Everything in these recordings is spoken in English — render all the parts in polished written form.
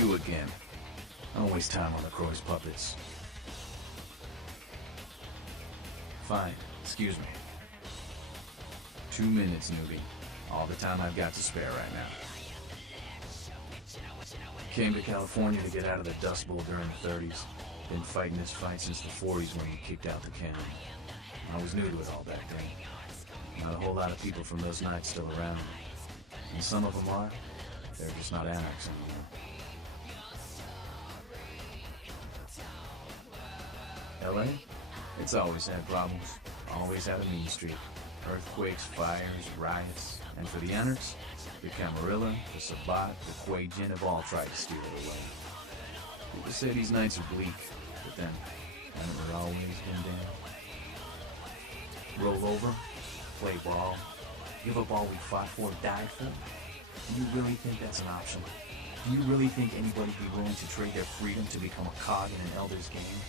You again. I don't waste time on the Crow's puppets. Fine, excuse me. 2 minutes, newbie. All the time I've got to spare right now. Came to California to get out of the Dust Bowl during the 30s. Been fighting this fight since the 40s when we kicked out the cannon. I was new to it all back then. Not a whole lot of people from those nights still around. And some of them are. They're just not anarchs anymore. LA? It's always had problems. Always had a mean streak. Earthquakes, fires, riots. And for the anarchs, the Camarilla, the Sabat, the Quajin have all tried to steal it away. People say these nights are bleak, but then, haven't there always been down? Roll over, play ball, give up all we fought for, died for? Do you really think that's an option? Do you really think anybody'd be willing to trade their freedom to become a cog in an elder's game?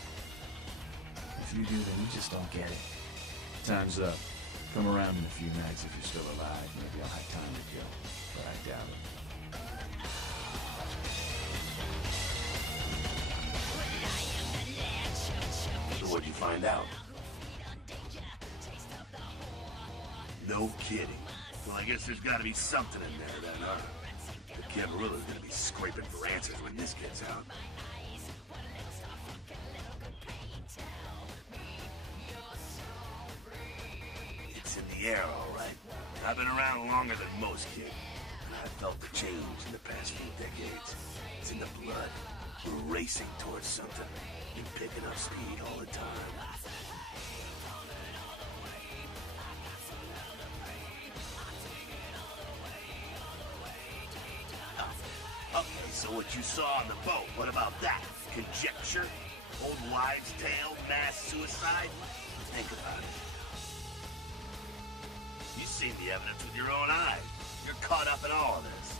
If you do, then you just don't get it. Time's up. Come around in a few nights if you're still alive. Maybe I'll have time to kill, but I doubt it. So what'd you find out? No kidding. Well, I guess there's gotta be something in there then, huh? The Camarilla's gonna be scraping for answers when this gets out. It's in the air, all right. I've been around longer than most, kid. I felt the change in the past few decades. It's in the blood. We're racing towards something. And picking up speed all the time. Okay, so what you saw on the boat, what about that? Conjecture? Old wives' tale? Mass suicide? Think about it. You've seen the evidence with your own eyes. You're caught up in all of this.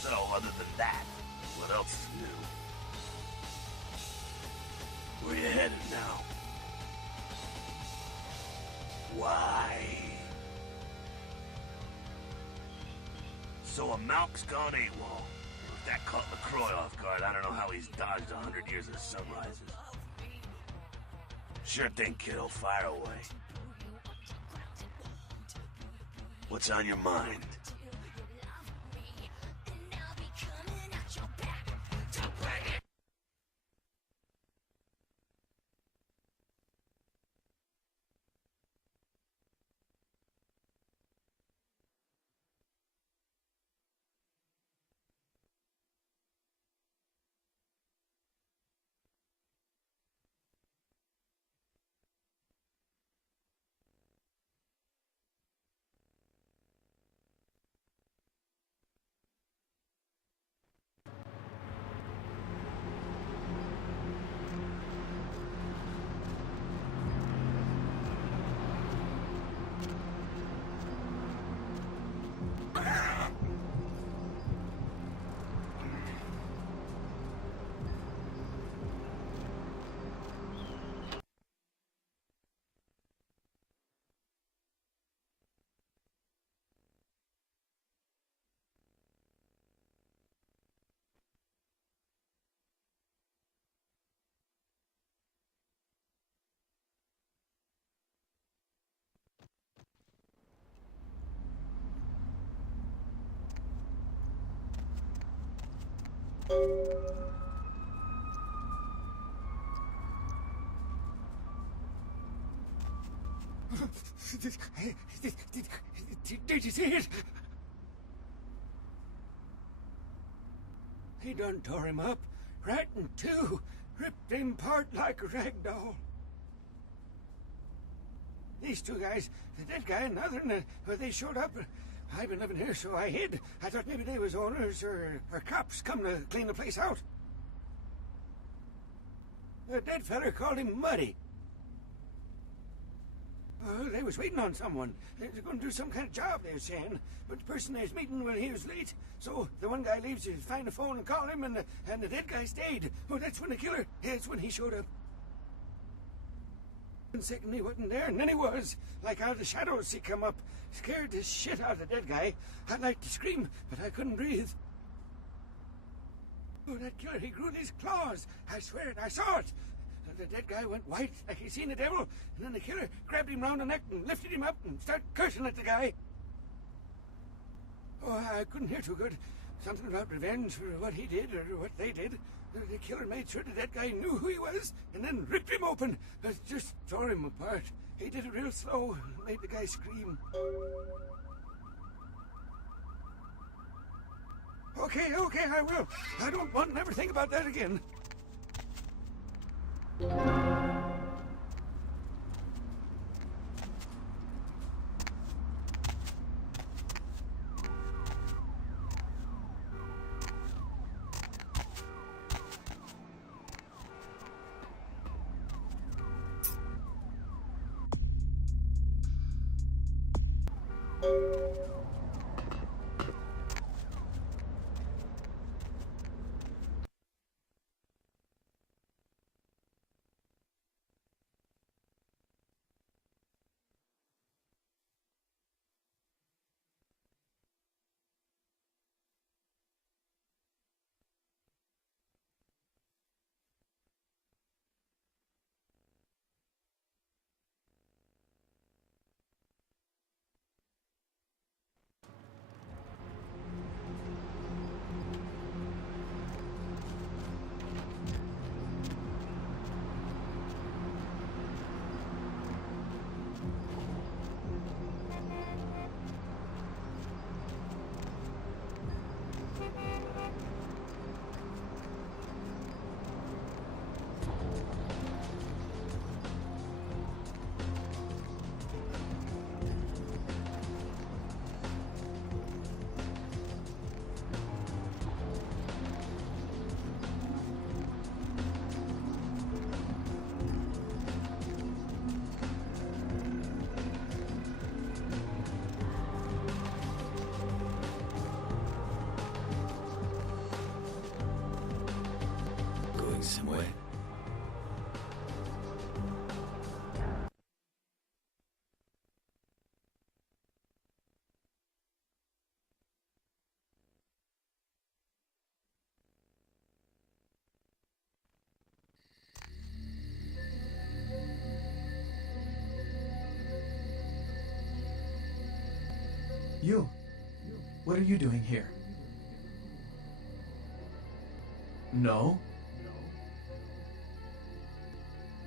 So, other than that, what else is new? Where you headed now? Why? So a Malk's gone AWOL. If that caught LaCroix off guard, I don't know how he's dodged 100 years of sunrises. Sure thing, kiddo. Fire away. What's on your mind? Did you see it? He done tore him up, right in two, ripped him apart like a rag doll. These two guys, the dead guy and the other, they showed up. I've been living here, so I hid. I thought maybe they was owners or cops come to clean the place out. The dead feller called him Muddy. They was waiting on someone. They was going to do some kind of job, they was saying. But the person they was meeting, well, he was late. So the one guy leaves to find the phone and call him, and the dead guy stayed. Oh, that's when the killer, that's when he showed up. And second he wasn't there, and then he was. Like out of the shadows he come up. Scared the shit out of the dead guy. I'd like to scream, but I couldn't breathe. Oh, that killer, he grew these claws. I swear it, I saw it. And the dead guy went white like he seen the devil, and then the killer grabbed him round the neck and lifted him up and started cursing at the guy. Oh, I couldn't hear too good. Something about revenge for what he did or what they did. The killer made sure that guy knew who he was and then ripped him open. Just tore him apart. He did it real slow, made the guy scream. Okay, I will. I don't want to never think about that again. Somewhere. You! What are you doing here? No?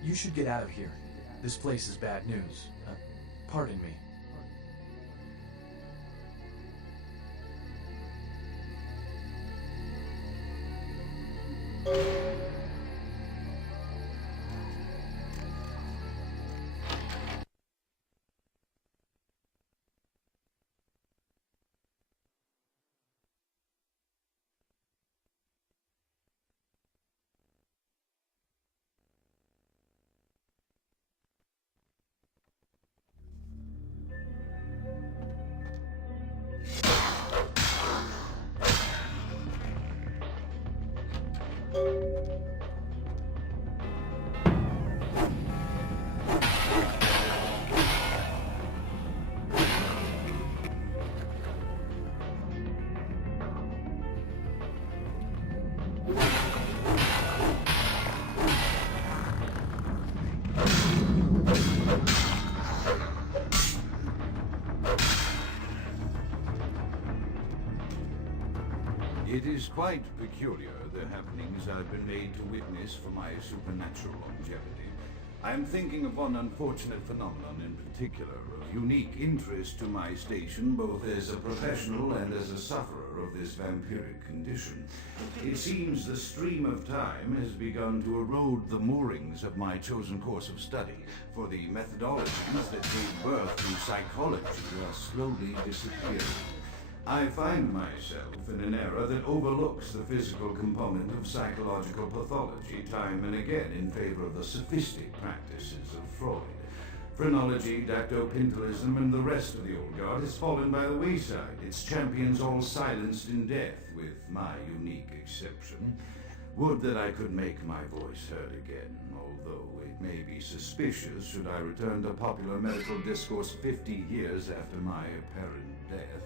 You should get out of here. This place is bad news. Pardon me. It is quite peculiar, the happenings I've been made to witness for my supernatural longevity. I'm thinking of one unfortunate phenomenon in particular, of unique interest to my station, both as a professional and as a sufferer of this vampiric condition. It seems the stream of time has begun to erode the moorings of my chosen course of study, for the methodologies that gave birth to psychology are slowly disappearing. I find myself in an era that overlooks the physical component of psychological pathology time and again in favor of the sophistic practices of Freud. Phrenology, dactopintilism, and the rest of the old guard has fallen by the wayside, its champions all silenced in death, with my unique exception. Would that I could make my voice heard again, although it may be suspicious should I return to popular medical discourse 50 years after my apparent death.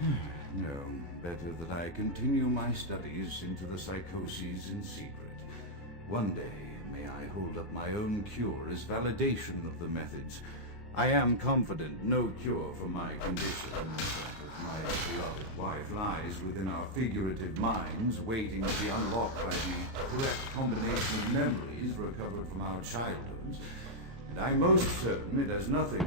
No, better that I continue my studies into the psychoses in secret. One day, may I hold up my own cure as validation of the methods. I am confident no cure for my condition, but my beloved wife lies within our figurative minds, waiting to be unlocked by the correct combination of memories recovered from our childhoods. And I'm most certain it has nothing.